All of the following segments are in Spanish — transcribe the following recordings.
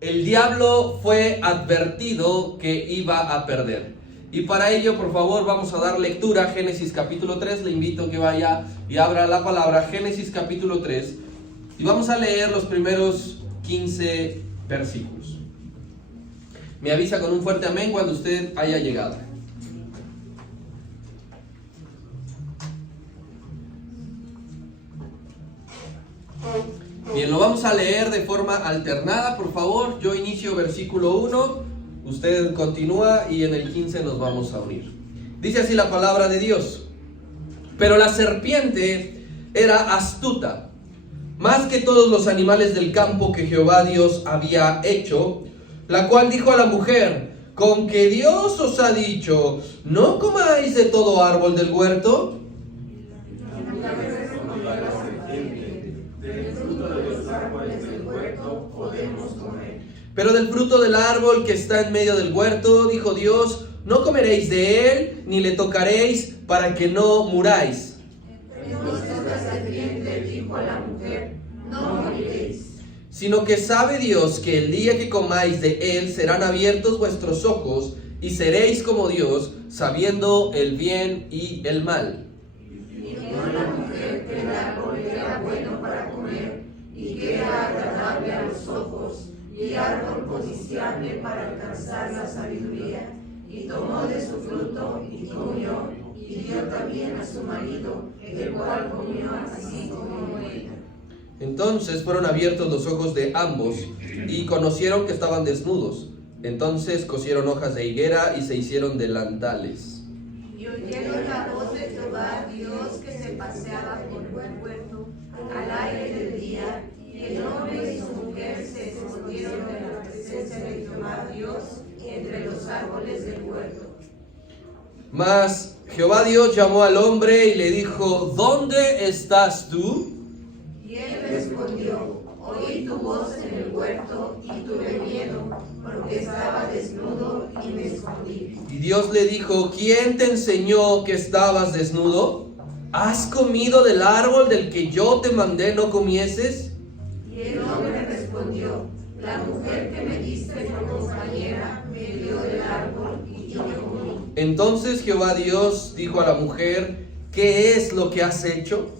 el diablo fue advertido que iba a perder. Y para ello, por favor, vamos a dar lectura a Génesis capítulo 3. Le invito a que vaya y abra la palabra Génesis capítulo 3. Y vamos a leer los primeros 15 versículos. Me avisa con un fuerte amén cuando usted haya llegado. Bien, lo vamos a leer de forma alternada, por favor. Yo inicio versículo 1, usted continúa y en el 15 nos vamos a unir. Dice así la palabra de Dios: pero la serpiente era astuta, más que todos los animales del campo que Jehová Dios había hecho, la cual dijo a la mujer: ¿con que Dios os ha dicho, no comáis de todo árbol del huerto? Pero del fruto del árbol que está en medio del huerto, dijo Dios, no comeréis de él, ni le tocaréis, para que no muráis. Entonces la serpiente dijo a la mujer, no moriréis. Sino que sabe Dios que el día que comáis de él serán abiertos vuestros ojos, y seréis como Dios, sabiendo el bien y el mal. Y vio la mujer que el árbol era bueno para comer, y que era agradable a los ojos, y árbol codiciable para alcanzar la sabiduría, y tomó de su fruto, y comió, y dio también a su marido, el cual comió así como ella. Entonces fueron abiertos los ojos de ambos, y conocieron que estaban desnudos. Entonces cosieron hojas de higuera, y se hicieron delantales. Y oyeron la voz de Jehová Dios que se paseaba por el huerto al aire del día, y el hombre y su mujer se escondieron de la presencia de Jehová Dios entre los árboles del huerto. Mas Jehová Dios llamó al hombre y le dijo, ¿dónde estás tú? Y él respondió, oí tu voz en el huerto y tuve miedo, porque estaba desnudo y me escondí. Y Dios le dijo, ¿quién te enseñó que estabas desnudo? ¿Has comido del árbol del que yo te mandé no comieses? Y el hombre respondió, la mujer que me diste por compañera me dio del árbol y yo comí. Entonces Jehová Dios dijo a la mujer, ¿qué es lo que has hecho?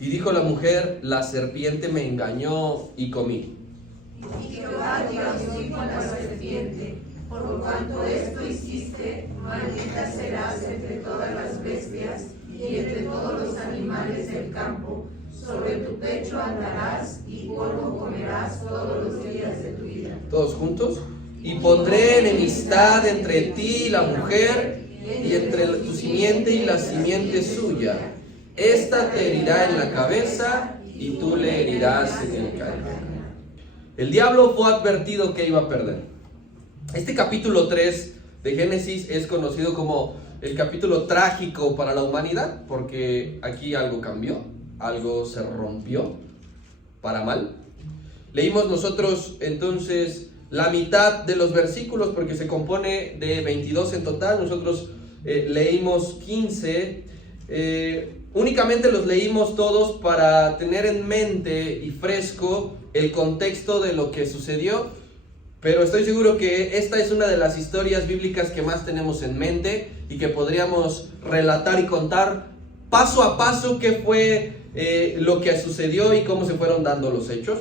Y dijo la mujer, la serpiente me engañó y comí. Y Jehová Dios dijo a la serpiente, por cuanto esto hiciste, maldita serás entre todas las bestias y entre todos los animales del campo. Sobre tu pecho andarás y polvo comerás todos los días de tu vida. ¿Todos juntos? Y pondré enemistad entre ti y la mujer, y entre tu simiente y la simiente suya. Esta te herirá en la cabeza, y tú le herirás en el calcañar. El diablo fue advertido que iba a perder. Este capítulo 3 de Génesis es conocido como el capítulo trágico para la humanidad, porque aquí algo cambió, algo se rompió para mal. Leímos nosotros entonces la mitad de los versículos, porque se compone de 22 en total. Nosotros leímos 15. Únicamente los leímos todos para tener en mente y fresco el contexto de lo que sucedió, pero estoy seguro que esta es una de las historias bíblicas que más tenemos en mente y que podríamos relatar y contar paso a paso qué fue lo que sucedió y cómo se fueron dando los hechos.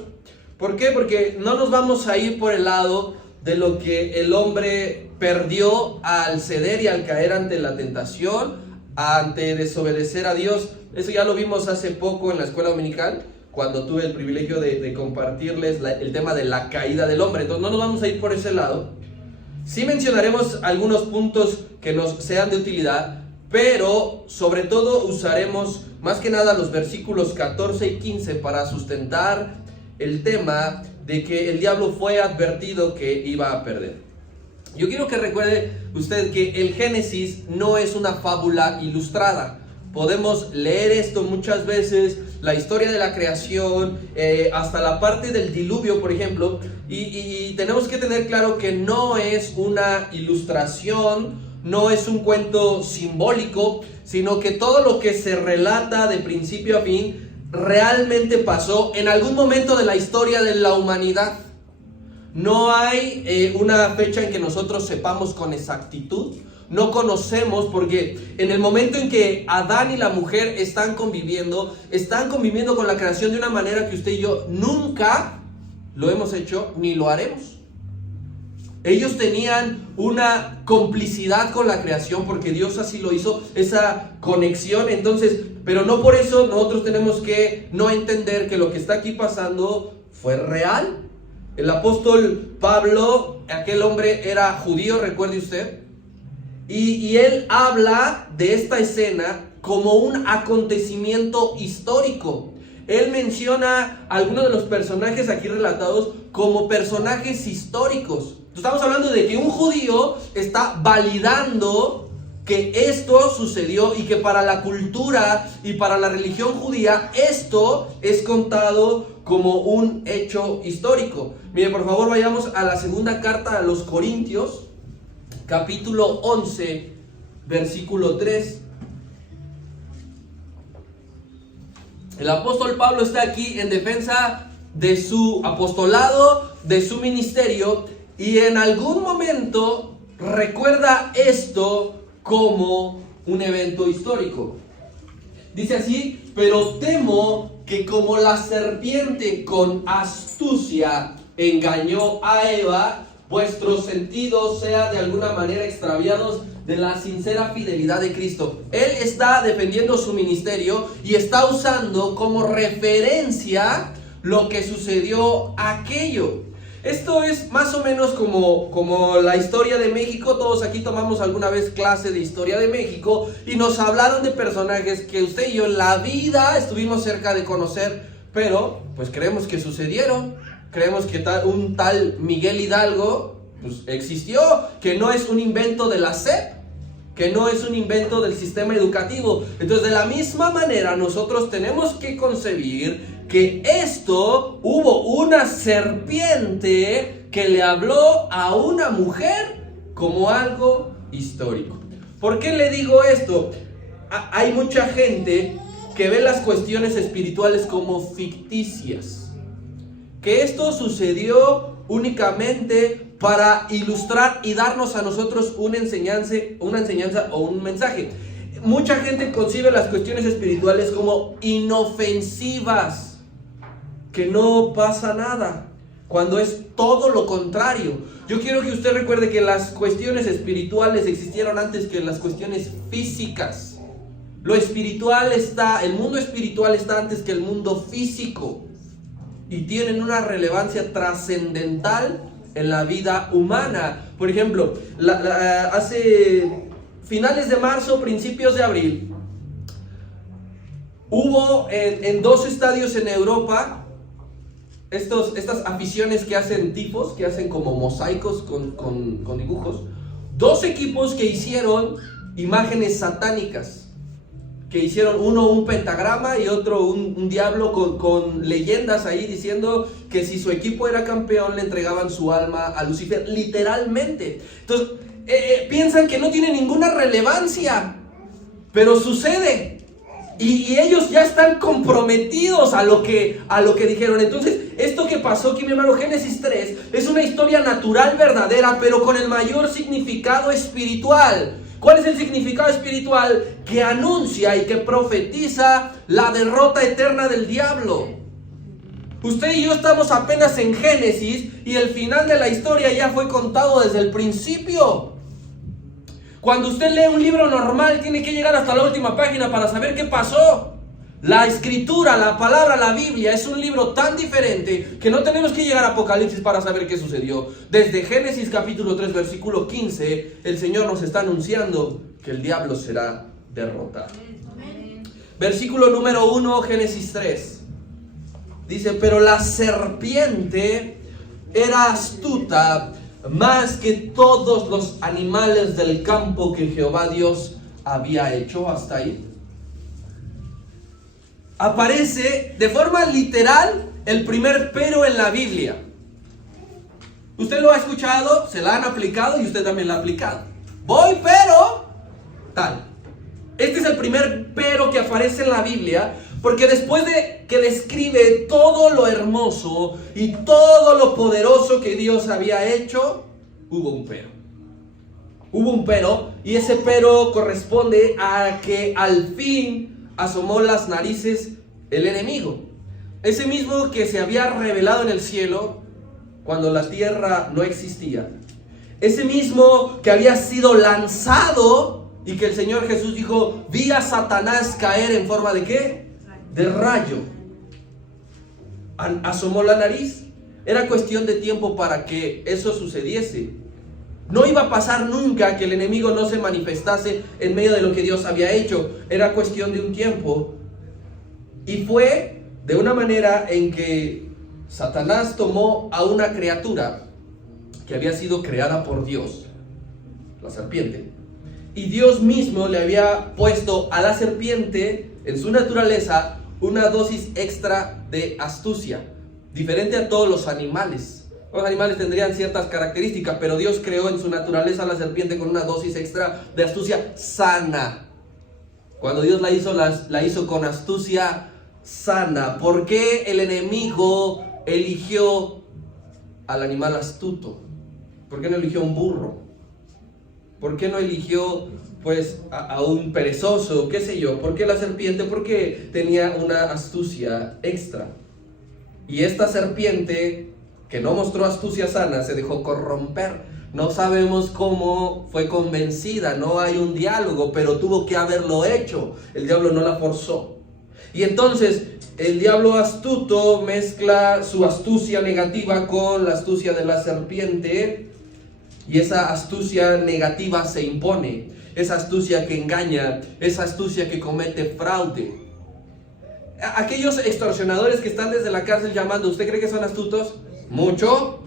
¿Por qué? Porque no nos vamos a ir por el lado de lo que el hombre perdió al ceder y al caer ante la tentación, ante desobedecer a Dios. Eso ya lo vimos hace poco en la escuela dominical, cuando tuve el privilegio de compartirles el tema de la caída del hombre. Entonces no nos vamos a ir por ese lado. Sí mencionaremos algunos puntos que nos sean de utilidad, pero sobre todo usaremos más que nada los versículos 14 y 15 para sustentar el tema de que el diablo fue advertido que iba a perder. Yo quiero que recuerde usted que el Génesis no es una fábula ilustrada. Podemos leer esto muchas veces, la historia de la creación, hasta la parte del diluvio, por ejemplo, y tenemos que tener claro que no es una ilustración, no es un cuento simbólico, sino que todo lo que se relata de principio a fin realmente pasó en algún momento de la historia de la humanidad. No hay una fecha en que nosotros sepamos con exactitud. No conocemos, porque en el momento en que Adán y la mujer están conviviendo con la creación de una manera que usted y yo nunca lo hemos hecho ni lo haremos. Ellos tenían una complicidad con la creación porque Dios así lo hizo, esa conexión. Entonces, pero no por eso nosotros tenemos que no entender que lo que está aquí pasando fue real. El apóstol Pablo, aquel hombre era judío, recuerde usted, y él habla de esta escena como un acontecimiento histórico. Él menciona a algunos de los personajes aquí relatados como personajes históricos. Estamos hablando de que un judío está validando que esto sucedió y que para la cultura y para la religión judía esto es contado como un hecho histórico. Mire, por favor, vayamos a la segunda carta a los Corintios, capítulo 11, versículo 3. El apóstol Pablo está aquí en defensa de su apostolado, de su ministerio, y en algún momento recuerda esto como un evento histórico. Dice así: pero temo que como la serpiente con astucia engañó a Eva, vuestros sentidos sean de alguna manera extraviados de la sincera fidelidad de Cristo. Él está defendiendo su ministerio y está usando como referencia lo que sucedió aquello. Esto es más o menos como la historia de México. Todos aquí tomamos alguna vez clase de historia de México y nos hablaron de personajes que usted y yo en la vida estuvimos cerca de conocer, pero pues creemos que sucedieron. Creemos que un tal Miguel Hidalgo pues existió, que no es un invento de la SEP, que no es un invento del sistema educativo. Entonces, de la misma manera, nosotros tenemos que concebir que hubo una serpiente que le habló a una mujer como algo histórico. ¿Por qué le digo esto? Hay mucha gente que ve las cuestiones espirituales como ficticias, que esto sucedió únicamente para ilustrar y darnos a nosotros una enseñanza o un mensaje. Mucha gente concibe las cuestiones espirituales como inofensivas, que no pasa nada, cuando es todo lo contrario. Yo quiero que usted recuerde que las cuestiones espirituales existieron antes que las cuestiones físicas. El mundo espiritual está antes que el mundo físico y tienen una relevancia trascendental en la vida humana. Por ejemplo, hace finales de marzo, principios de abril, hubo en 2 estadios en Europa estas aficiones que hacen tifos, que hacen como mosaicos con dibujos. 2 equipos que hicieron imágenes satánicas, que hicieron uno un pentagrama y otro un diablo con leyendas ahí diciendo que si su equipo era campeón le entregaban su alma a Lucifer, literalmente. Entonces piensan que no tiene ninguna relevancia, pero sucede. Y ellos ya están comprometidos a lo que dijeron. Entonces, esto que pasó aquí, mi hermano, Génesis 3, es una historia natural verdadera, pero con el mayor significado espiritual. ¿Cuál es el significado espiritual? Que anuncia y que profetiza la derrota eterna del diablo. Usted y yo estamos apenas en Génesis y el final de la historia ya fue contado desde el principio. Cuando usted lee un libro normal, tiene que llegar hasta la última página para saber qué pasó. La escritura, la palabra, la Biblia es un libro tan diferente que no tenemos que llegar a Apocalipsis para saber qué sucedió. Desde Génesis capítulo 3, versículo 15, el Señor nos está anunciando que el diablo será derrotado. Versículo número 1, Génesis 3. Dice: pero la serpiente era astuta más que todos los animales del campo que Jehová Dios había hecho. Hasta ahí aparece de forma literal el primer pero en la Biblia. Usted lo ha escuchado, se la han aplicado y usted también la ha aplicado. Voy, pero tal. Este es el primer pero que aparece en la Biblia, porque después de que describe todo lo hermoso y todo lo poderoso que Dios había hecho, hubo un pero. Hubo un pero, y ese pero corresponde a que al fin asomó las narices el enemigo. Ese mismo que se había revelado en el cielo cuando la tierra no existía. Ese mismo que había sido lanzado y que el Señor Jesús dijo, vi a Satanás caer en forma de ¿qué? De rayo. Asomó la nariz. Era cuestión de tiempo para que eso sucediese. No iba a pasar nunca que el enemigo no se manifestase en medio de lo que Dios había hecho. Era cuestión de un tiempo. Y fue de una manera en que Satanás tomó a una criatura que había sido creada por Dios, la serpiente. Y Dios mismo le había puesto a la serpiente, en su naturaleza, una dosis extra de astucia, diferente a todos los animales. Los animales tendrían ciertas características, pero Dios creó en su naturaleza a la serpiente con una dosis extra de astucia sana. Cuando Dios la hizo con astucia sana. ¿Por qué el enemigo eligió al animal astuto? ¿Por qué no eligió a un burro? ¿Por qué no eligió pues a un perezoso? ¿Qué sé yo? ¿Por qué la serpiente? Porque tenía una astucia extra. Y esta serpiente, que no mostró astucia sana, se dejó corromper. No sabemos cómo fue convencida, no hay un diálogo, pero tuvo que haberlo hecho. El diablo no la forzó. Y entonces el diablo astuto mezcla su astucia negativa con la astucia de la serpiente, y esa astucia negativa se impone, esa astucia que engaña, esa astucia que comete fraude. Aquellos extorsionadores que están desde la cárcel llamando, ¿usted cree que son astutos? Mucho,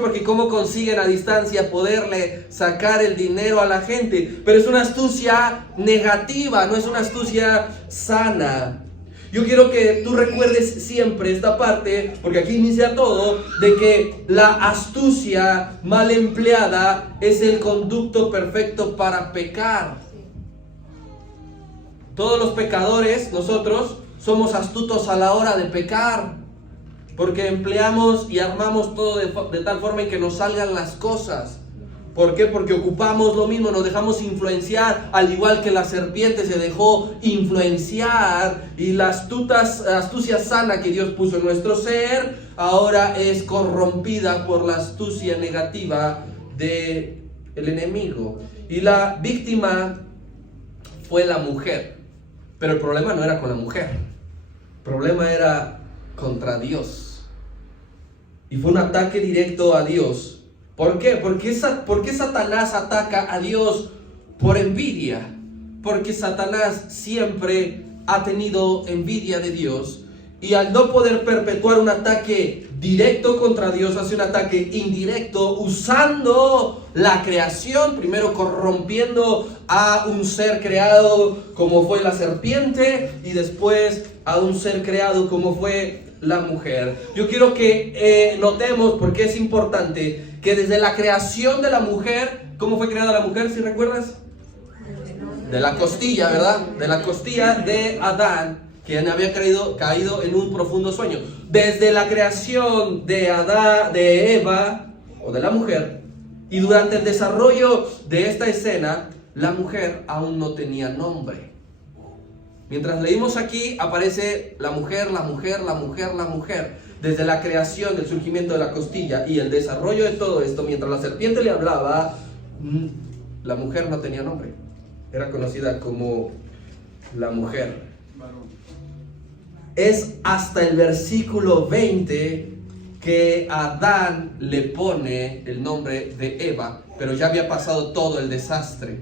porque cómo consiguen a distancia poderle sacar el dinero a la gente, pero es una astucia negativa, no es una astucia sana. Yo quiero que tú recuerdes siempre esta parte, porque aquí inicia todo, de que la astucia mal empleada es el conducto perfecto para pecar. Todos los pecadores, nosotros, somos astutos a la hora de pecar, porque empleamos y armamos todo de tal forma en que nos salgan las cosas. ¿Por qué? Porque ocupamos lo mismo, nos dejamos influenciar, al igual que la serpiente se dejó influenciar, y la astucia sana que Dios puso en nuestro ser, ahora es corrompida por la astucia negativa del enemigo. Y la víctima fue la mujer, pero el problema no era con la mujer, el problema era contra Dios. Y fue un ataque directo a Dios. ¿Por qué? ¿Por qué Satanás ataca a Dios? Por envidia. Porque Satanás siempre ha tenido envidia de Dios, y al no poder perpetuar un ataque directo contra Dios, hace un ataque indirecto usando la creación, primero corrompiendo a un ser creado como fue la serpiente, y después a un ser creado como fue la mujer. Yo quiero que notemos, porque es importante, que desde la creación de la mujer, ¿cómo fue creada la mujer, si recuerdas? De la costilla, ¿verdad? De la costilla de Adán, quien había caído en un profundo sueño. Desde la creación de Adán, de Eva, o de la mujer, y durante el desarrollo de esta escena, la mujer aún no tenía nombre. Mientras leímos aquí, aparece la mujer, la mujer, la mujer, la mujer. Desde la creación, del surgimiento de la costilla y el desarrollo de todo esto, mientras la serpiente le hablaba, la mujer no tenía nombre. Era conocida como la mujer. Es hasta el versículo 20 que Adán le pone el nombre de Eva, pero ya había pasado todo el desastre.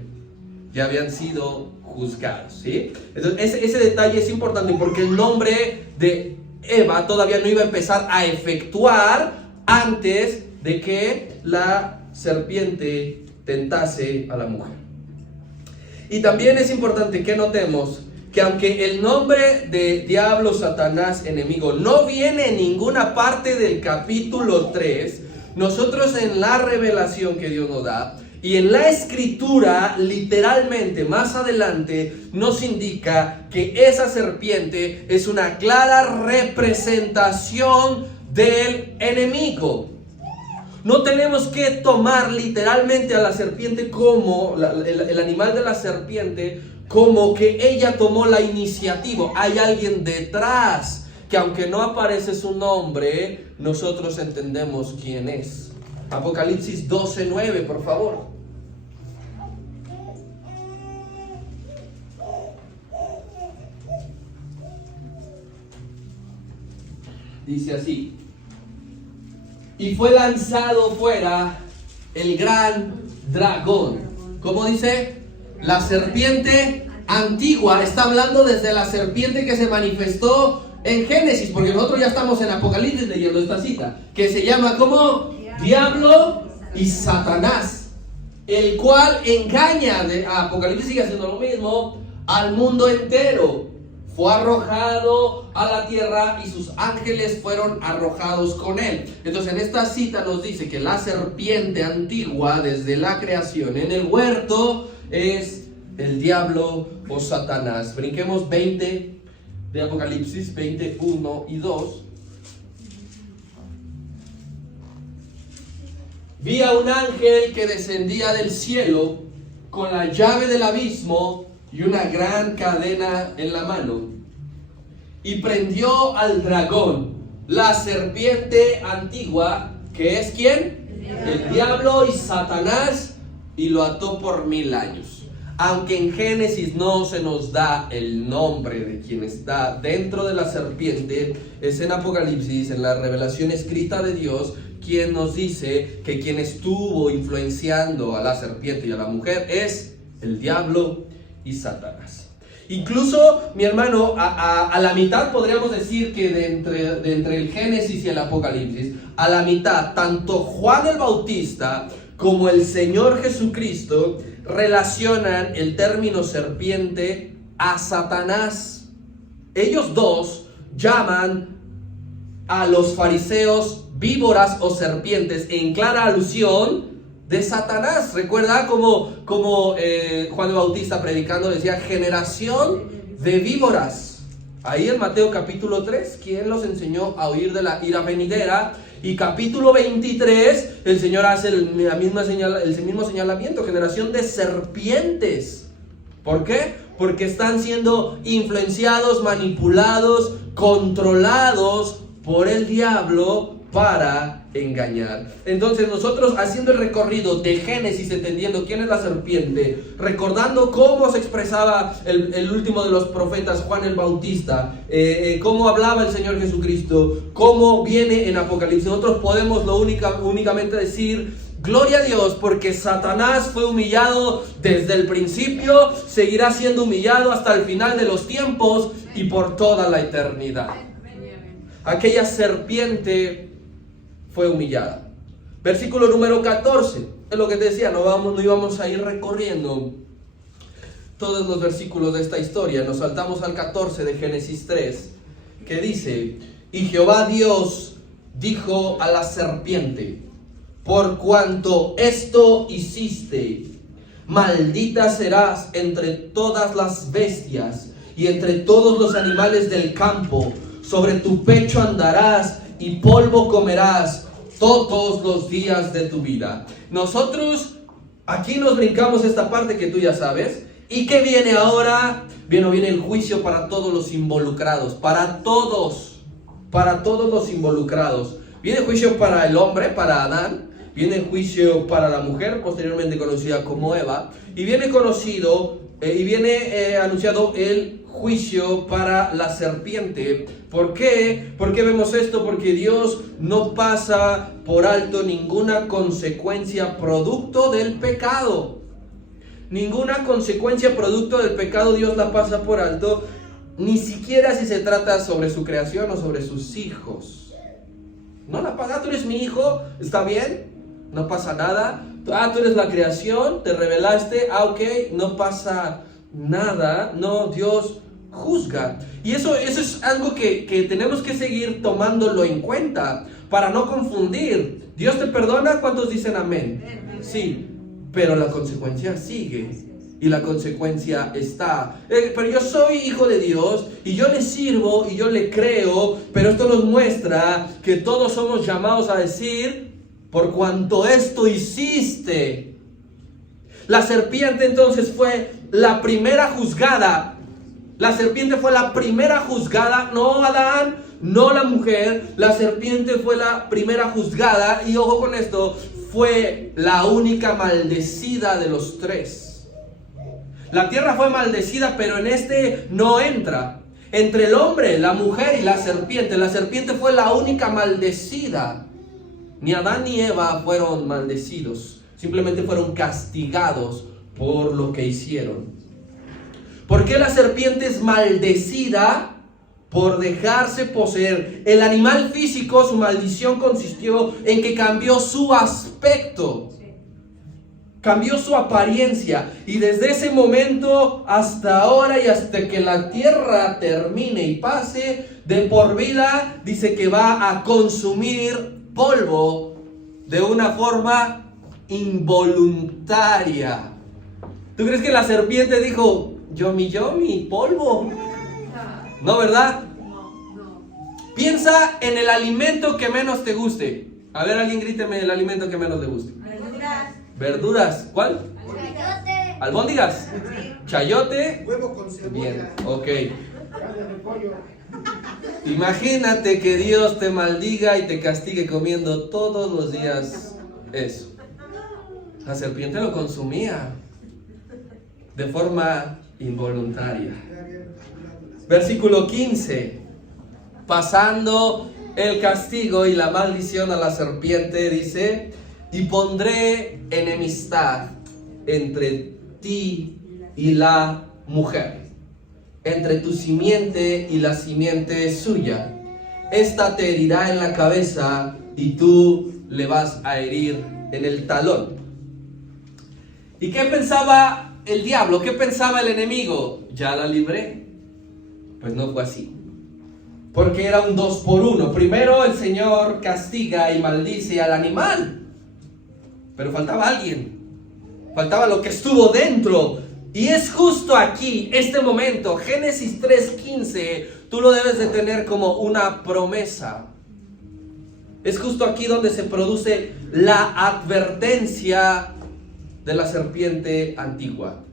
Ya habían sido juzgados, ¿sí? Entonces ese detalle es importante, porque el nombre de Eva todavía no iba a empezar a efectuar antes de que la serpiente tentase a la mujer. Y también es importante que notemos que aunque el nombre de diablo, Satanás, enemigo, no viene en ninguna parte del capítulo 3, nosotros en la revelación que Dios nos da, Y en la escritura, literalmente, más adelante, nos indica que esa serpiente es una clara representación del enemigo. No tenemos que tomar literalmente a la serpiente como, el animal de la serpiente, como que ella tomó la iniciativa. Hay alguien detrás, que aunque no aparece su nombre, nosotros entendemos quién es. Apocalipsis 12:9, por favor. Dice así: y fue lanzado fuera el gran dragón. ¿Cómo dice? La serpiente antigua. Está hablando desde la serpiente que se manifestó en Génesis, porque nosotros ya estamos en Apocalipsis leyendo esta cita, que se llama como Diablo y Satanás, el cual engaña, Apocalipsis sigue haciendo lo mismo, al mundo entero. Fue arrojado a la tierra y sus ángeles fueron arrojados con él. Entonces en esta cita nos dice que la serpiente antigua desde la creación en el huerto es el diablo o Satanás. Brinquemos 20 de Apocalipsis, 21 y 2. Vi a un ángel que descendía del cielo con la llave del abismo y una gran cadena en la mano, y prendió al dragón, la serpiente antigua, que es ¿quién? El diablo y Satanás, y lo ató por 1000 años. Aunque en Génesis no se nos da el nombre de quien está dentro de la serpiente, es en Apocalipsis, en la revelación escrita de Dios, quien nos dice que quien estuvo influenciando a la serpiente y a la mujer es el diablo y Satanás. Incluso, mi hermano, a la mitad podríamos decir que de entre el Génesis y el Apocalipsis, a la mitad, tanto Juan el Bautista como el Señor Jesucristo relacionan el término serpiente a Satanás. Ellos dos llaman a los fariseos víboras o serpientes en clara alusión de Satanás. Recuerda como Juan el Bautista predicando decía generación de víboras. Ahí en Mateo capítulo 3, ¿quién los enseñó a huir de la ira venidera? Y capítulo 23, el Señor hace el mismo señalamiento, generación de serpientes. ¿Por qué? Porque están siendo influenciados, manipulados, controlados por el diablo para engañar. Entonces nosotros haciendo el recorrido de Génesis, entendiendo quién es la serpiente, recordando cómo se expresaba el último de los profetas, Juan el Bautista, cómo hablaba el Señor Jesucristo, cómo viene en Apocalipsis, nosotros podemos únicamente decir: gloria a Dios, porque Satanás fue humillado desde el principio, seguirá siendo humillado hasta el final de los tiempos y por toda la eternidad. Aquella serpiente fue humillada. Versículo número 14. Es lo que te decía, no íbamos a ir recorriendo todos los versículos de esta historia. Nos saltamos al 14 de Génesis 3, que dice: y Jehová Dios dijo a la serpiente: por cuanto esto hiciste, maldita serás entre todas las bestias y entre todos los animales del campo. Sobre tu pecho andarás y polvo comerás todos los días de tu vida. Nosotros aquí nos brincamos esta parte que tú ya sabes. ¿Y qué viene ahora? Viene el juicio para todos los involucrados. Para todos los involucrados. Viene el juicio para el hombre, para Adán. Viene el juicio para la mujer, posteriormente conocida como Eva. Y viene anunciado el juicio para la serpiente. ¿Por qué? ¿Por qué vemos esto? Porque Dios no pasa por alto ninguna consecuencia producto del pecado. Ninguna consecuencia producto del pecado Dios la pasa por alto, ni siquiera si se trata sobre su creación o sobre sus hijos. No la pasa. Tú eres mi hijo, ¿está bien? No pasa nada. Tú eres la creación, te rebelaste, ok, no pasa nada. No, Dios juzga. Y eso es algo que tenemos que seguir tomándolo en cuenta para no confundir. Dios te perdona, ¿cuántos dicen amén? Sí. pero la consecuencia sigue. Y la consecuencia está. Pero yo soy hijo de Dios y yo le sirvo y yo le creo. Pero esto nos muestra que todos somos llamados a decir: por cuanto esto hiciste. La serpiente entonces fue la primera juzgada. La serpiente fue la primera juzgada, no Adán, no la mujer. La serpiente fue la primera juzgada. Y ojo con esto, fue la única maldecida de los tres. La tierra fue maldecida, pero en este no entra. Entre el hombre, la mujer y la serpiente fue la única maldecida. Ni Adán ni Eva fueron maldecidos, simplemente fueron castigados por lo que hicieron. ¿Por qué la serpiente es maldecida? Por dejarse poseer. El animal físico, su maldición consistió en que cambió su aspecto. Cambió su apariencia, y desde ese momento hasta ahora y hasta que la tierra termine y pase, de por vida dice que va a consumir polvo de una forma involuntaria. ¿Tú crees que la serpiente dijo: yo mi polvo? No, ¿verdad? Piensa en el alimento que menos te guste. A ver, alguien gríteme el alimento que menos le guste. Verduras, ¿cuál? Chayote. ¿Albóndigas? ¿Chayote? Huevo con cebolla. Bien, ok. Carne de pollo. Imagínate que Dios te maldiga y te castigue comiendo todos los días eso. La serpiente lo consumía de forma involuntaria. Versículo 15. Pasando el castigo y la maldición a la serpiente, dice: y pondré enemistad entre ti y la mujer, entre tu simiente y la simiente suya. Esta te herirá en la cabeza y tú le vas a herir en el talón. ¿Y qué pensaba el diablo? ¿Qué pensaba el enemigo? ¿Ya la libré? Pues no fue así. Porque era un 2 por 1. Primero el Señor castiga y maldice al animal. Pero faltaba alguien. Faltaba lo que estuvo dentro. Y es justo aquí, este momento, Génesis 3:15, tú lo debes de tener como una promesa. Es justo aquí donde se produce la advertencia de la serpiente antigua.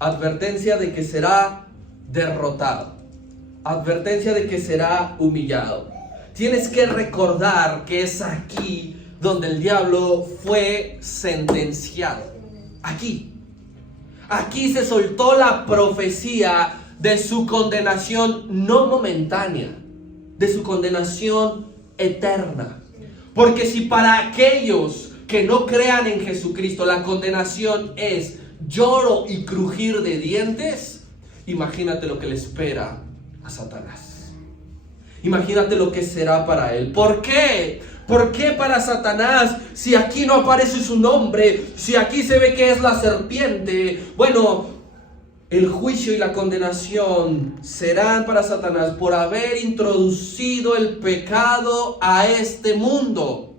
Advertencia de que será derrotado. Advertencia de que será humillado. Tienes que recordar que es aquí donde el diablo fue sentenciado. Aquí se soltó la profecía de su condenación no momentánea, de su condenación eterna. Porque si para aquellos que no crean en Jesucristo la condenación es lloro y crujir de dientes, imagínate lo que le espera a Satanás. Imagínate lo que será para él. ¿Por qué? ¿Por qué para Satanás? Si aquí no aparece su nombre, si aquí se ve que es la serpiente. Bueno, el juicio y la condenación serán para Satanás por haber introducido el pecado a este mundo,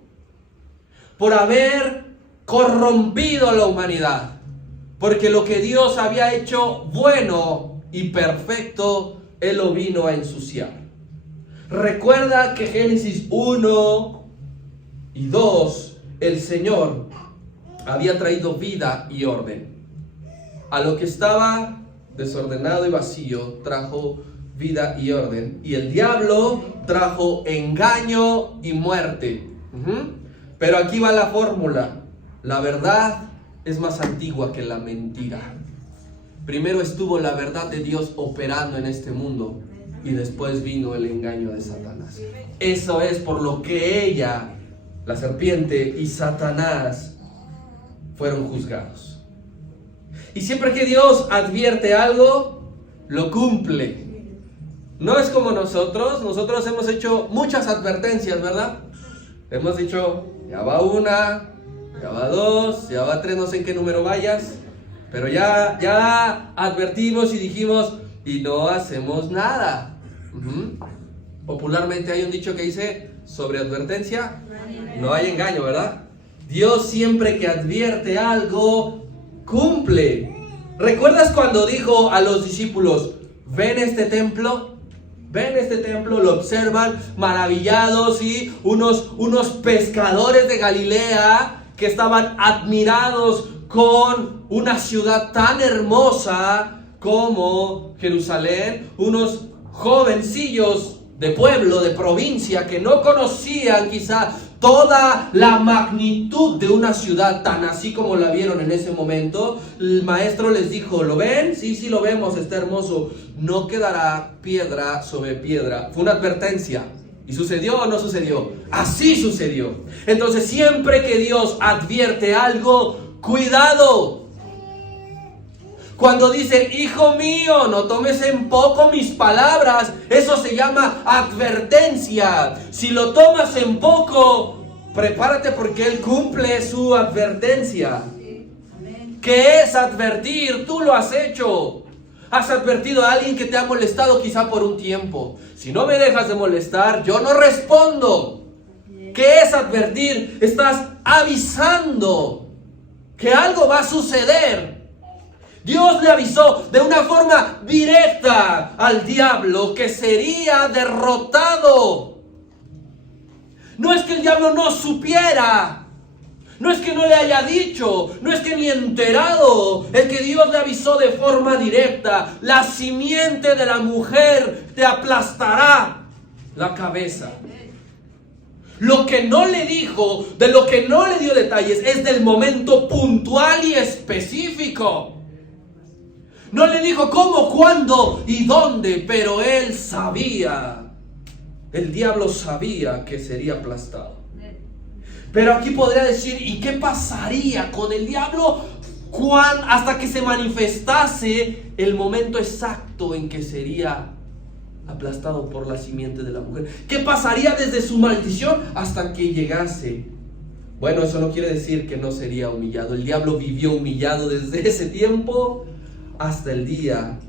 por haber corrompido a la humanidad. Porque lo que Dios había hecho bueno y perfecto, Él lo vino a ensuciar. Recuerda que Génesis 1 y 2, el Señor había traído vida y orden. A lo que estaba desordenado y vacío, trajo vida y orden. Y el diablo trajo engaño y muerte. Pero aquí va la fórmula. La verdad es más antigua que la mentira. Primero estuvo la verdad de Dios operando en este mundo, y después vino el engaño de Satanás. Eso es por lo que ella, la serpiente, y Satanás fueron juzgados. Y siempre que Dios advierte algo, lo cumple. No es como nosotros hemos hecho muchas advertencias, ¿verdad? Hemos dicho, ya va una, ya va dos, ya va tres, no sé en qué número vayas, pero ya advertimos y dijimos, y no hacemos nada. Popularmente hay un dicho que dice, sobre advertencia no hay engaño, ¿verdad? Dios siempre que advierte algo, cumple. ¿Recuerdas cuando dijo a los discípulos, ven este templo? Ven este templo, lo observan maravillados, y unos pescadores de Galilea que estaban admirados con una ciudad tan hermosa como Jerusalén, unos jovencillos de pueblo, de provincia, que no conocían quizá toda la magnitud de una ciudad tan así como la vieron en ese momento. El maestro les dijo, ¿lo ven? Sí, lo vemos, está hermoso. No quedará piedra sobre piedra. Fue una advertencia. ¿Y sucedió o no sucedió? Así sucedió. Entonces, siempre que Dios advierte algo, cuidado. Cuando dice, hijo mío, no tomes en poco mis palabras, eso se llama advertencia. Si lo tomas en poco, prepárate porque Él cumple su advertencia. ¿Qué es advertir? Tú lo has hecho. Has advertido a alguien que te ha molestado quizá por un tiempo. Si no me dejas de molestar, yo no respondo. ¿Qué es advertir? Estás avisando que algo va a suceder. Dios le avisó de una forma directa al diablo que sería derrotado. No es que el diablo no supiera, no es que no le haya dicho, no es que ni enterado, es que Dios le avisó de forma directa: la simiente de la mujer te aplastará la cabeza. Lo que no le dijo, de lo que no le dio detalles, es del momento puntual y específico. No le dijo cómo, cuándo y dónde, pero él sabía. El diablo sabía que sería aplastado. Pero aquí podría decir, ¿y qué pasaría con el diablo hasta que se manifestase el momento exacto en que sería aplastado por la simiente de la mujer? ¿Qué pasaría desde su maldición hasta que llegase? Bueno, eso no quiere decir que no sería humillado. El diablo vivió humillado desde ese tiempo hasta el día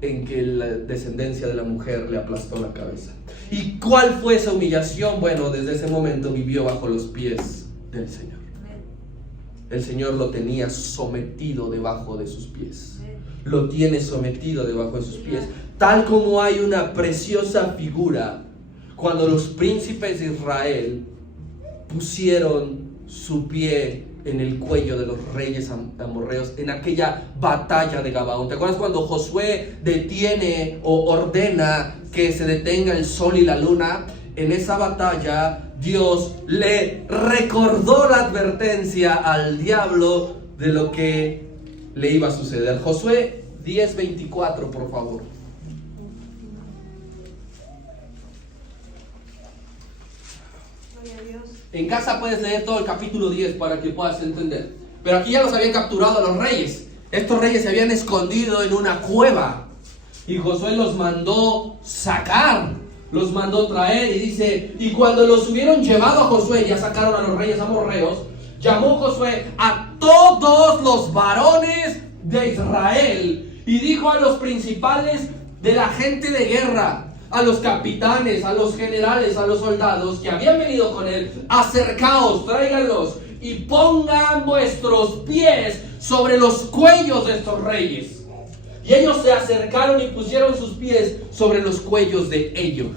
en que la descendencia de la mujer le aplastó la cabeza. ¿Y cuál fue esa humillación? Bueno, desde ese momento vivió bajo los pies del Señor. El Señor lo tenía sometido debajo de sus pies. Lo tiene sometido debajo de sus pies. Tal como hay una preciosa figura cuando los príncipes de Israel pusieron su pie en el cuello de los reyes amorreos en aquella batalla de Gabaón. ¿Te acuerdas cuando Josué detiene o ordena que se detenga el sol y la luna? En esa batalla Dios le recordó la advertencia al diablo de lo que le iba a suceder. Josué 10:24, por favor. En casa puedes leer todo el capítulo 10 para que puedas entender. Pero aquí ya los habían capturado a los reyes. Estos reyes se habían escondido en una cueva. Y Josué los mandó sacar, los mandó traer. Y dice, y cuando los hubieron llevado a Josué, ya sacaron a los reyes amorreos, llamó Josué a todos los varones de Israel. Y dijo a los principales de la gente de guerra, a los capitanes, a los generales, a los soldados que habían venido con él: acercaos, tráiganlos y pongan vuestros pies sobre los cuellos de estos reyes. Y ellos se acercaron y pusieron sus pies sobre los cuellos de ellos.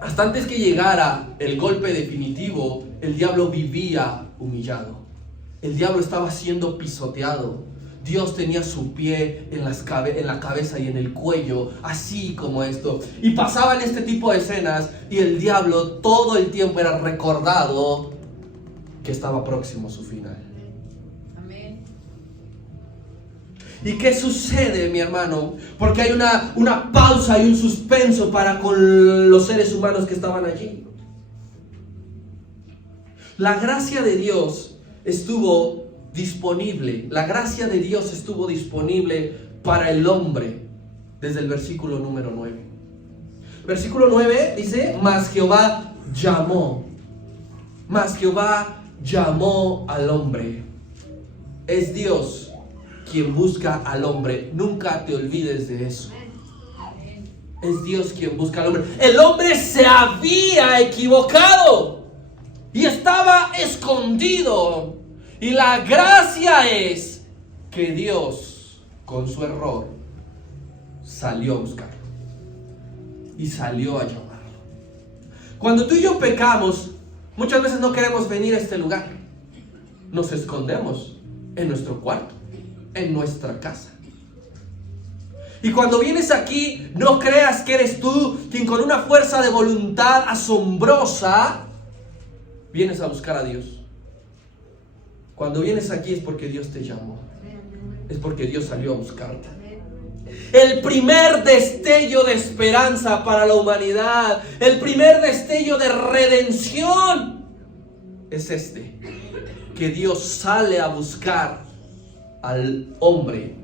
Hasta antes que llegara el golpe definitivo, el diablo vivía humillado. El diablo estaba siendo pisoteado. Dios tenía su pie en la cabeza y en el cuello, así como esto. Y pasaban este tipo de escenas y el diablo todo el tiempo era recordado que estaba próximo a su final. Amén. ¿Y qué sucede, mi hermano? Porque hay una pausa y un suspenso para con los seres humanos que estaban allí. La gracia de Dios estuvo disponible. La gracia de Dios estuvo disponible para el hombre desde el versículo número 9. Versículo 9 dice: mas Jehová llamó al hombre. Es Dios quien busca al hombre. Nunca te olvides de eso. Es Dios quien busca al hombre. El hombre se había equivocado. y estaba escondido. Y la gracia es que Dios, con su error, salió a buscarlo y salió a llamarlo. Cuando tú y yo pecamos, muchas veces no queremos venir a este lugar. Nos escondemos en nuestro cuarto, en nuestra casa. Y cuando vienes aquí, no creas que eres tú quien con una fuerza de voluntad asombrosa vienes a buscar a Dios. Cuando vienes aquí es porque Dios te llamó. Es porque Dios salió a buscarte. El primer destello de esperanza para la humanidad, el primer destello de redención es este: que Dios sale a buscar al hombre.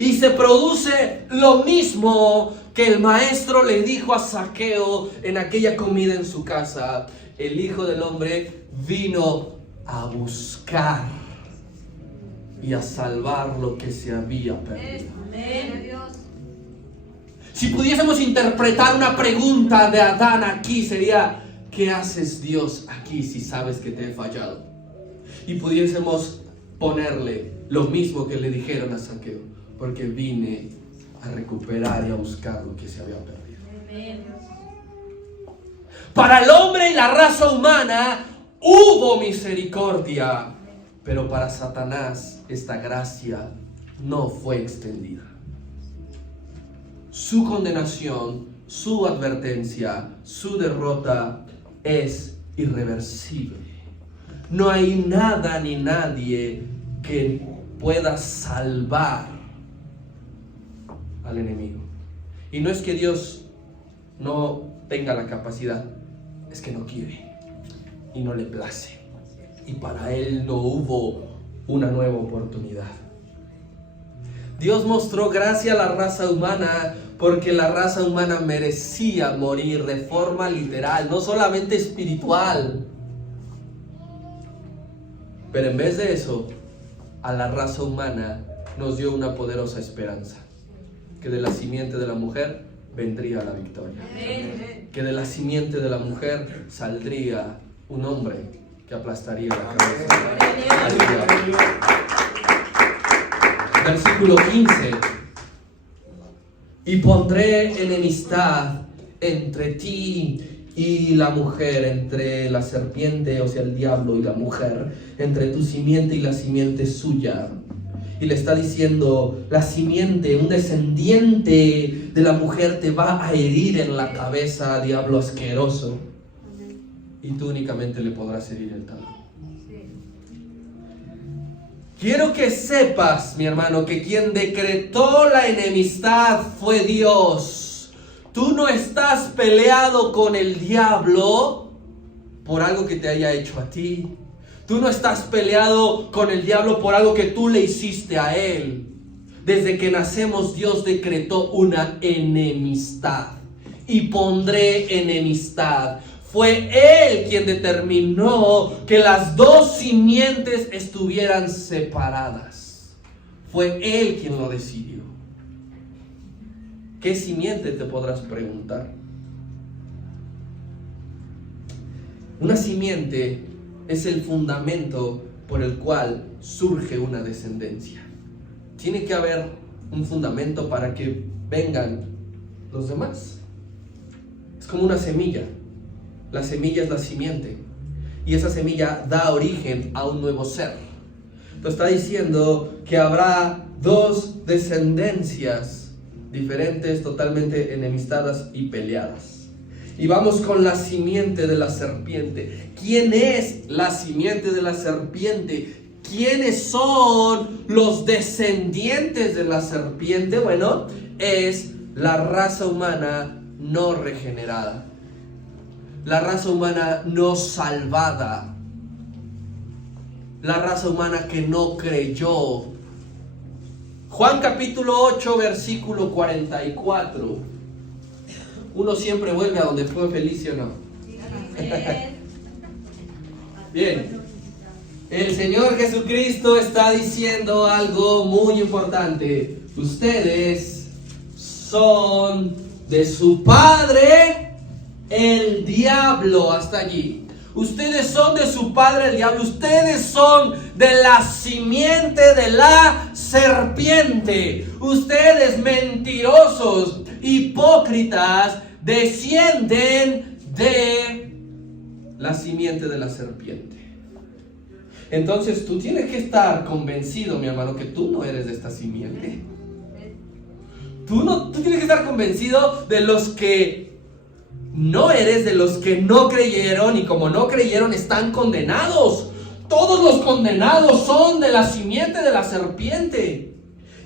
Y se produce lo mismo que el maestro le dijo a Zaqueo en aquella comida en su casa: el Hijo del Hombre vino a buscar y a salvar lo que se había perdido. Si pudiésemos interpretar una pregunta de Adán aquí, sería: ¿qué haces, Dios, aquí si sabes que te he fallado? Y pudiésemos ponerle lo mismo que le dijeron a Zaqueo: porque vine a recuperar y a buscar lo que se había perdido. Para el hombre y la raza humana hubo misericordia, pero para Satanás esta gracia no fue extendida. Su condenación, su advertencia, su derrota es irreversible. No hay nada ni nadie que pueda salvar al enemigo. Y no es que Dios no tenga la capacidad, es que no quiere y no le place. Y para Él no hubo una nueva oportunidad. Dios mostró gracia a la raza humana porque la raza humana merecía morir de forma literal, no solamente espiritual. Pero en vez de eso, a la raza humana nos dio una poderosa esperanza: que de la simiente de la mujer vendría la victoria. Que de la simiente de la mujer saldría un hombre que aplastaría la cabeza. Versículo 15: y pondré enemistad entre ti y la mujer, entre la serpiente, o sea el diablo, y la mujer, entre tu simiente y la simiente suya. Y le está diciendo: la simiente, un descendiente de la mujer, te va a herir en la cabeza, diablo asqueroso. Y tú únicamente le podrás herir el talón. Quiero que sepas, mi hermano, que quien decretó la enemistad fue Dios. Tú no estás peleado con el diablo por algo que te haya hecho a ti. Tú no estás peleado con el diablo por algo que tú le hiciste a él. Desde que nacemos, Dios decretó una enemistad. Y pondré enemistad. Fue Él quien determinó que las dos simientes estuvieran separadas. Fue Él quien lo decidió. ¿Qué simiente, te podrás preguntar? Una simiente es el fundamento por el cual surge una descendencia. Tiene que haber un fundamento para que vengan los demás. Es como una semilla. La semilla es la simiente. Y esa semilla da origen a un nuevo ser. Entonces está diciendo que habrá dos descendencias diferentes, totalmente enemistadas y peleadas. Y vamos con la simiente de la serpiente. ¿Quién es la simiente de la serpiente? ¿Quiénes son los descendientes de la serpiente? Bueno, es la raza humana no regenerada. La raza humana no salvada. La raza humana que no creyó. Juan capítulo 8, versículo 44. Uno siempre vuelve a donde fue feliz, ¿sí o no? Bien. El Señor Jesucristo está diciendo algo muy importante. Ustedes son de su padre, el diablo. Hasta allí. Ustedes son de su padre el diablo. Ustedes son de la simiente de la serpiente. Ustedes, mentirosos, hipócritas, descienden de la simiente de la serpiente. Entonces tú tienes que estar convencido, mi hermano, que tú no eres de esta simiente. Tú tienes que estar convencido de los que no eres, de los que no creyeron, y como no creyeron están condenados. Todos los condenados son de la simiente de la serpiente.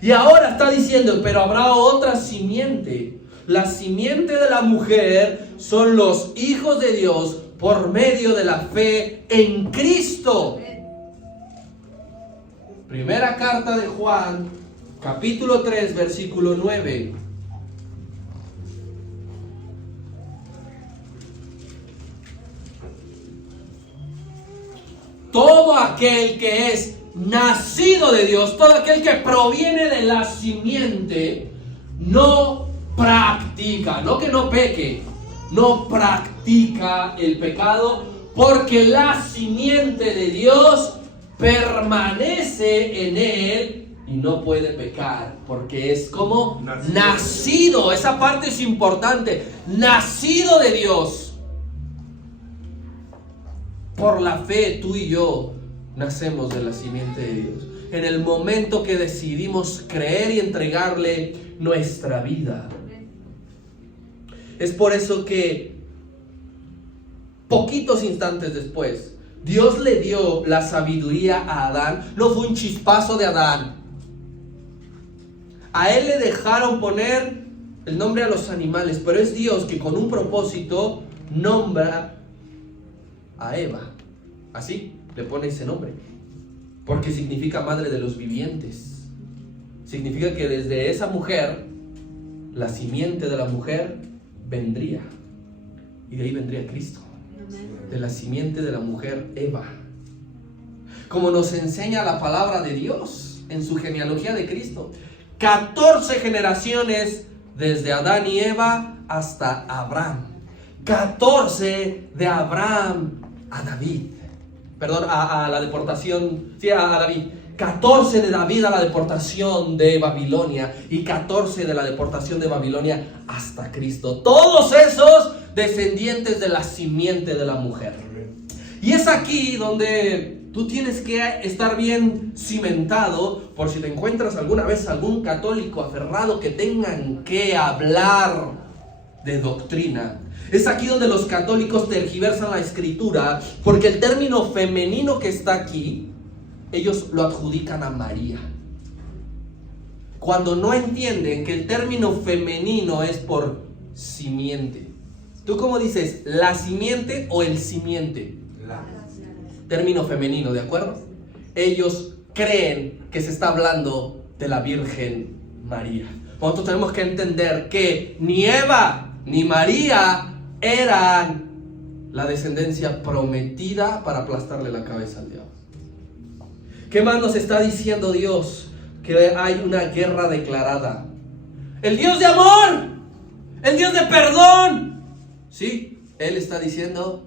Y ahora está diciendo, pero habrá otra simiente. La simiente de la mujer son los hijos de Dios por medio de la fe en Cristo. Primera carta de Juan, capítulo 3, versículo 9. Todo aquel que es nacido de Dios, todo aquel que proviene de la simiente, no practica, no que no peque, no practica el pecado, porque la simiente de Dios permanece en él y no puede pecar, porque es como nacido. Esa parte es importante. Nacido de Dios. Por la fe, tú y yo nacemos de la simiente de Dios. En el momento que decidimos creer y entregarle nuestra vida. Es por eso que poquitos instantes después, Dios le dio la sabiduría a Adán. No fue un chispazo de Adán. A él le dejaron poner el nombre a los animales, pero es Dios que con un propósito nombra a Eva. Así le pone ese nombre, porque significa madre de los vivientes. Significa que desde esa mujer, la simiente de la mujer vendría, y de ahí vendría Cristo. De la simiente de la mujer, Eva. Como nos enseña la palabra de Dios en su genealogía de Cristo. 14 generaciones desde Adán y Eva hasta Abraham. 14 de Abraham a David. Perdón, a la deportación, sí, a David. 14 de David a la deportación de Babilonia. Y 14 de la deportación de Babilonia hasta Cristo. Todos esos descendientes de la simiente de la mujer. Y es aquí donde tú tienes que estar bien cimentado, por si te encuentras alguna vez algún católico aferrado que tengan que hablar de doctrina. Es aquí donde los católicos tergiversan la escritura, porque el término femenino que está aquí, ellos lo adjudican a María. Cuando no entienden que el término femenino es por simiente. ¿Tú cómo dices? ¿La simiente o el simiente? Término femenino, ¿de acuerdo? Ellos creen que se está hablando de la Virgen María. Nosotros tenemos que entender que ni Eva ni María eran la descendencia prometida para aplastarle la cabeza al diablo. ¿Qué más nos está diciendo Dios? Que hay una guerra declarada. El Dios de amor, el Dios de perdón. Sí, Él está diciendo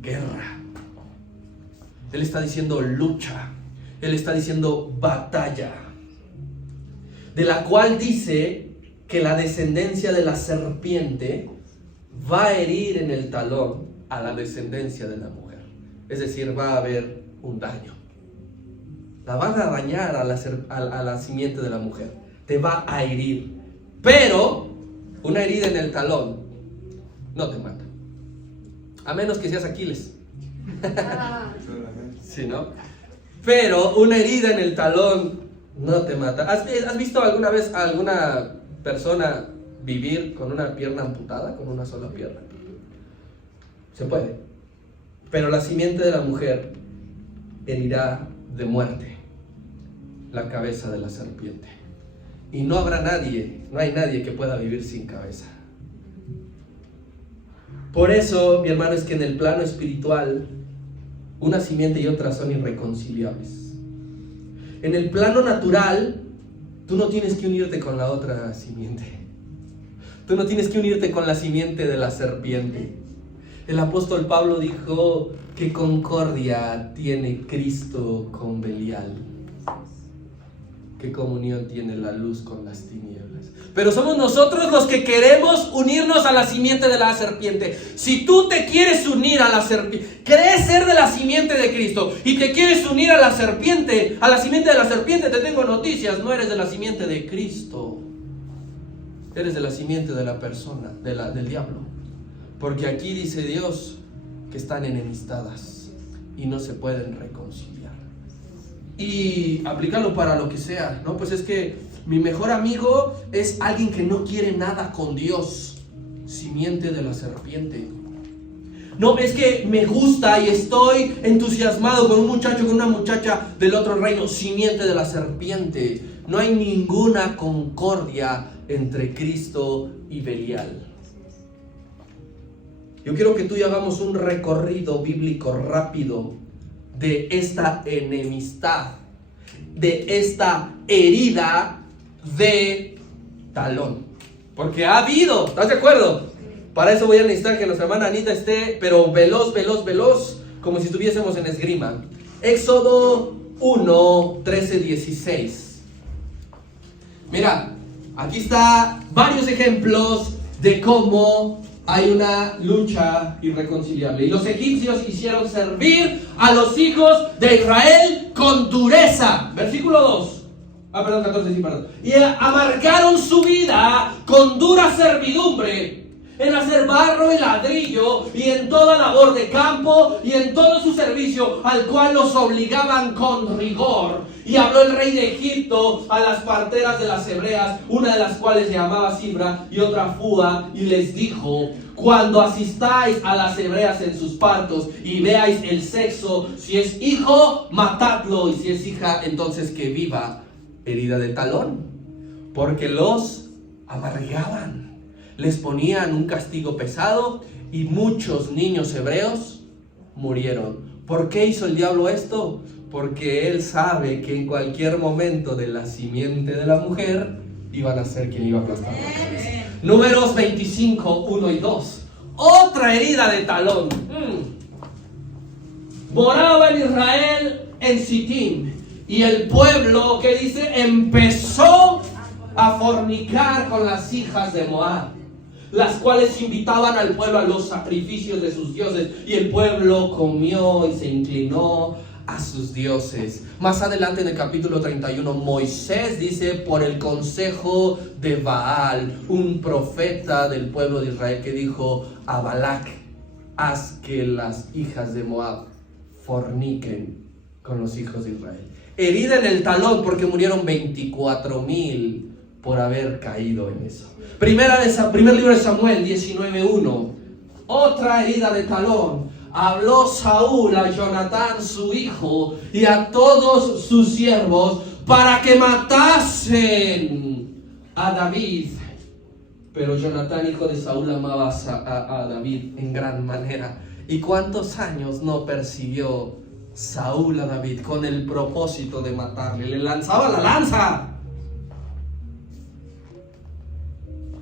guerra. Él está diciendo lucha. Él está diciendo batalla. De la cual dice que la descendencia de la serpiente va a herir en el talón a la descendencia de la mujer. Es decir, va a haber un daño. La van a dañar a la simiente de la mujer. Te va a herir. Pero una herida en el talón no te mata. A menos que seas Aquiles. Sí, ¿no? Pero una herida en el talón no te mata. ¿Has visto alguna vez a alguna persona vivir con una pierna amputada, con una sola pierna? Se puede. Pero la simiente de la mujer herirá de muerte la cabeza de la serpiente. Y no habrá nadie, no hay nadie que pueda vivir sin cabeza. Por eso, mi hermano, es que en el plano espiritual, una simiente y otra son irreconciliables. En el plano natural, tú no tienes que unirte con la otra simiente. Tú no tienes que unirte con la simiente de la serpiente. El apóstol Pablo dijo: ¿qué concordia tiene Cristo con Belial? ¿Qué comunión tiene la luz con las tinieblas? Pero somos nosotros los que queremos unirnos a la simiente de la serpiente. Si tú te quieres unir a la serpiente, crees ser de la simiente de Cristo y te quieres unir a la serpiente, a la simiente de la serpiente, te tengo noticias: no eres de la simiente de Cristo, eres de la simiente de la persona, del diablo. Porque aquí dice Dios que están enemistadas y no se pueden reconciliar. Y aplícalo para lo que sea, ¿no? Pues es que mi mejor amigo es alguien que no quiere nada con Dios, simiente de la serpiente. No, es que me gusta y estoy entusiasmado con un muchacho, con una muchacha del otro reino, simiente de la serpiente. No hay ninguna concordia entre Cristo y Belial. Yo quiero que tú y hagamos un recorrido bíblico rápido de esta enemistad, de esta herida de talón. Porque ha habido, ¿estás de acuerdo? Para eso voy a necesitar que nuestra hermana Anita esté, pero veloz, como si estuviésemos en esgrima. Éxodo 1, 13, 16. Mira, aquí está varios ejemplos de cómo hay una lucha irreconciliable. Y los egipcios hicieron servir a los hijos de Israel con dureza. Versículo 2. 14, sí, perdón. Y amargaron su vida con dura servidumbre, en hacer barro y ladrillo, y en toda labor de campo, y en todo su servicio, al cual los obligaban con rigor. Y habló el rey de Egipto a las parteras de las hebreas, una de las cuales se llamaba Sibra y otra Fúa, y les dijo: cuando asistáis a las hebreas en sus partos y veáis el sexo, si es hijo, matadlo, y si es hija, entonces que viva. Herida de talón, porque los amargaban, les ponían un castigo pesado, y muchos niños hebreos murieron. ¿Por qué hizo el diablo esto? Porque él sabe que en cualquier momento de la simiente de la mujer iban a ser quien iba a aplastar la cabeza. Números 25, 1 y 2. Otra herida de talón. Moraba en Israel en Sittim, y el pueblo, ¿qué dice? Empezó a fornicar con las hijas de Moab, las cuales invitaban al pueblo a los sacrificios de sus dioses, y el pueblo comió y se inclinó a sus dioses. Más adelante en el capítulo 31, Moisés dice: por el consejo de Baal, un profeta del pueblo de Israel, que dijo a Balac: haz que las hijas de Moab forniquen con los hijos de Israel. Herida en el talón, porque murieron 24,000 por haber caído en eso. Primer libro de Samuel 19:1. Otra herida de talón. Habló Saúl a Jonatán su hijo y a todos sus siervos para que matasen a David. Pero Jonatán, hijo de Saúl, amaba a David en gran manera. ¿Y cuántos años no persiguió Saúl a David con el propósito de matarle? Le lanzaba la lanza.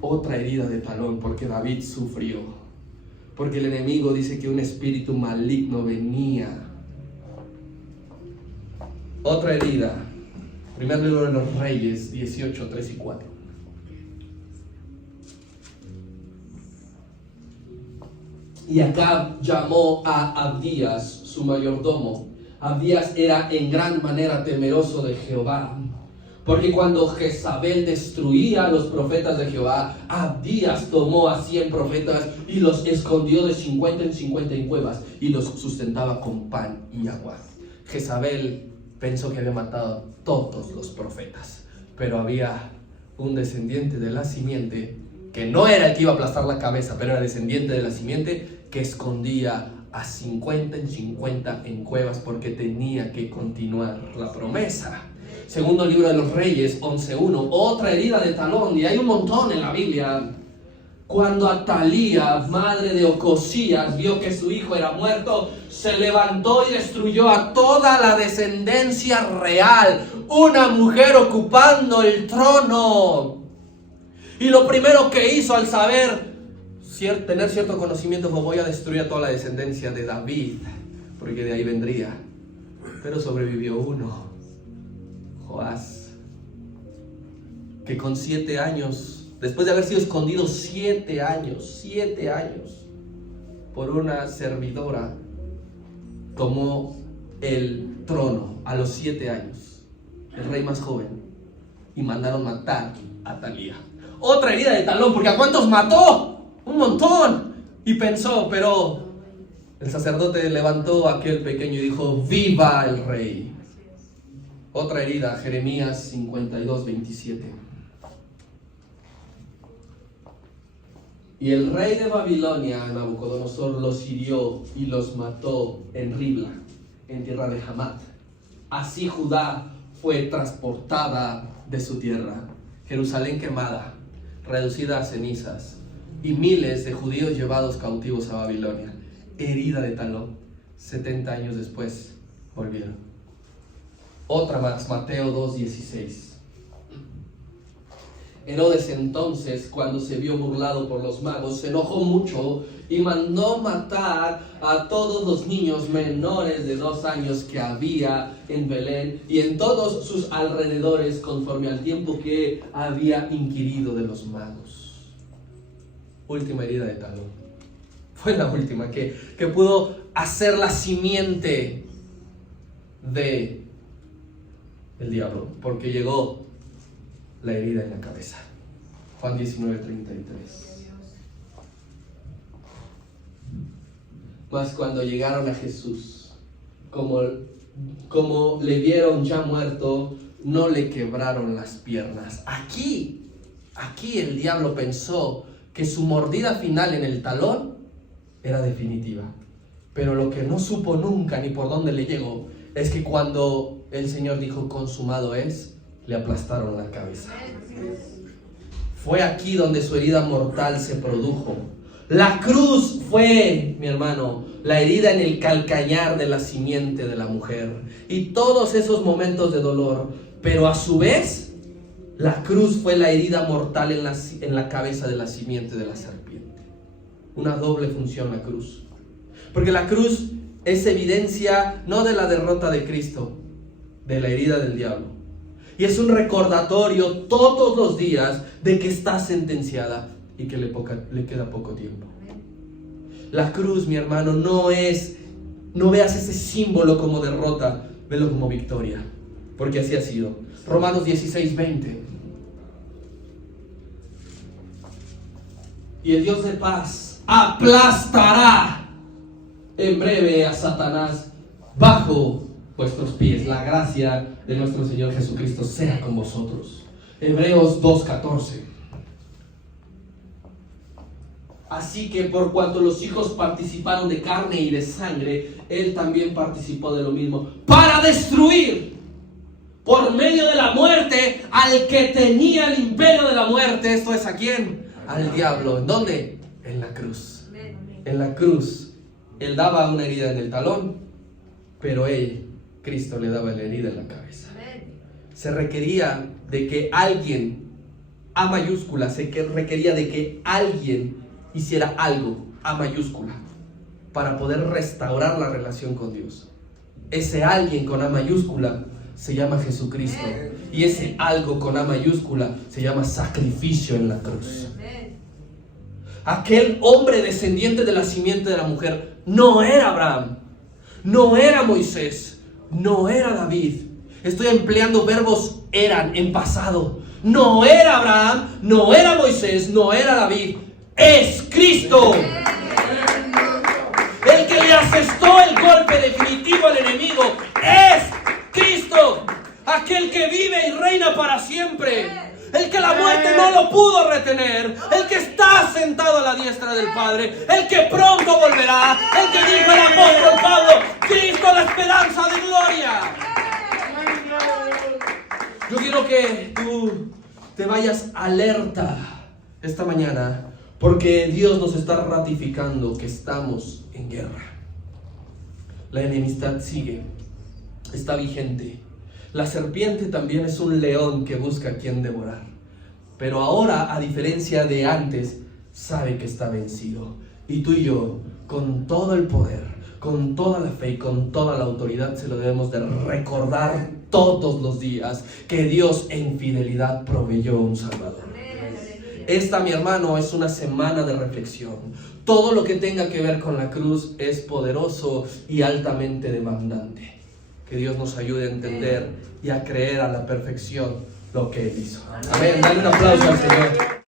Otra herida de talón, porque David sufrió, porque el enemigo dice que un espíritu maligno venía. Otra herida. Primer libro de los Reyes 18, 3 y 4. Y Acab llamó a Abdías, su mayordomo. Abdías era en gran manera temeroso de Jehová, porque cuando Jezabel destruía a los profetas de Jehová, Abdías tomó a 100 profetas y los escondió de 50 en 50 en cuevas, y los sustentaba con pan y agua. Jezabel pensó que había matado a todos los profetas, pero había un descendiente de la simiente, que no era el que iba a aplastar la cabeza, pero era descendiente de la simiente, que escondía a 50 en 50 en cuevas, porque tenía que continuar la promesa. Segundo libro de los Reyes 11:1. Otra herida de talón, y hay un montón en la Biblia. Cuando Atalía, madre de Ocosías, vio que su hijo era muerto, se levantó y destruyó a toda la descendencia real, una mujer ocupando el trono. Y lo primero que hizo al saber tener cierto conocimiento, pues voy a destruir a toda la descendencia de David, porque de ahí vendría. Pero sobrevivió uno, Joás, que con 7 años, después de haber sido escondido 7 años, por una servidora, tomó el trono a los 7 años, el rey más joven, y mandaron matar a Talía. Otra herida de talón, porque ¿a cuántos mató? Un montón. Y pensó, pero el sacerdote levantó a aquel pequeño y dijo: ¡viva el rey! Otra herida, Jeremías 52, 27. Y el rey de Babilonia, Nabucodonosor, los hirió y los mató en Ribla, en tierra de Hamat. Así Judá fue transportada de su tierra, Jerusalén quemada, reducida a cenizas, y miles de judíos llevados cautivos a Babilonia. Herida de talón, 70 años después volvieron. Otra más, Mateo 2:16. Herodes entonces, cuando se vio burlado por los magos, se enojó mucho y mandó matar a todos los niños menores de 2 años que había en Belén y en todos sus alrededores, conforme al tiempo que había inquirido de los magos. Última herida de talón. Fue la última que pudo hacer la simiente de el diablo, porque llegó la herida en la cabeza. Juan 19:33. Mas cuando llegaron a Jesús, como le vieron ya muerto, no le quebraron las piernas. Aquí el diablo pensó que su mordida final en el talón era definitiva. Pero lo que no supo nunca ni por dónde le llegó es que cuando el Señor dijo consumado es, le aplastaron la cabeza. Fue aquí donde su herida mortal se produjo. La cruz fue, mi hermano, la herida en el calcañar de la simiente de la mujer. Y todos esos momentos de dolor. Pero a su vez, la cruz fue la herida mortal en la cabeza de la simiente de la serpiente. Una doble función la cruz. Porque la cruz es evidencia no de la derrota de Cristo, de la herida del diablo. Y es un recordatorio todos los días de que está sentenciada y que le queda poco tiempo. La cruz, mi hermano, no veas ese símbolo como derrota, velo como victoria, porque así ha sido. Romanos 16:20. Y el Dios de paz aplastará en breve a Satanás bajo vuestros pies. La gracia de nuestro Señor Jesucristo sea con vosotros. Hebreos 2:14. Así que por cuanto los hijos participaron de carne y de sangre, Él también participó de lo mismo, para destruir por medio de la muerte al que tenía el imperio de la muerte. Esto es, ¿a quién? Al diablo. ¿En dónde? En la cruz. En la cruz. Él daba una herida en el talón, pero Cristo le daba la herida en la cabeza. Se requería de que alguien, A mayúscula, requería de que alguien hiciera algo, A mayúscula, para poder restaurar la relación con Dios. Ese alguien con A mayúscula se llama Jesucristo. Y ese algo con A mayúscula se llama sacrificio en la cruz. Aquel hombre descendiente de la simiente de la mujer no era Abraham, no era Moisés, no era David. Estoy empleando verbos eran en pasado. No era Abraham, no era Moisés, no era David. Es Cristo. El que le asestó el golpe definitivo al enemigo es Cristo. Aquel que vive y reina para siempre. El que la muerte no lo pudo retener. El que está sentado a la diestra del Padre. El que pronto volverá. El que dijo el apóstol Pablo: Cristo, la esperanza de gloria. Yo quiero que tú te vayas alerta esta mañana, porque Dios nos está ratificando que estamos en guerra. La enemistad sigue, está vigente. La serpiente también es un león que busca a quien devorar. Pero ahora, a diferencia de antes, sabe que está vencido. Y tú y yo, con todo el poder, con toda la fe y con toda la autoridad, se lo debemos de recordar todos los días, que Dios en fidelidad proveyó un Salvador. Esta, mi hermano, es una semana de reflexión. Todo lo que tenga que ver con la cruz es poderoso y altamente demandante. Que Dios nos ayude a entender y a creer a la perfección lo que Él hizo. Amén. Dale un aplauso al Señor.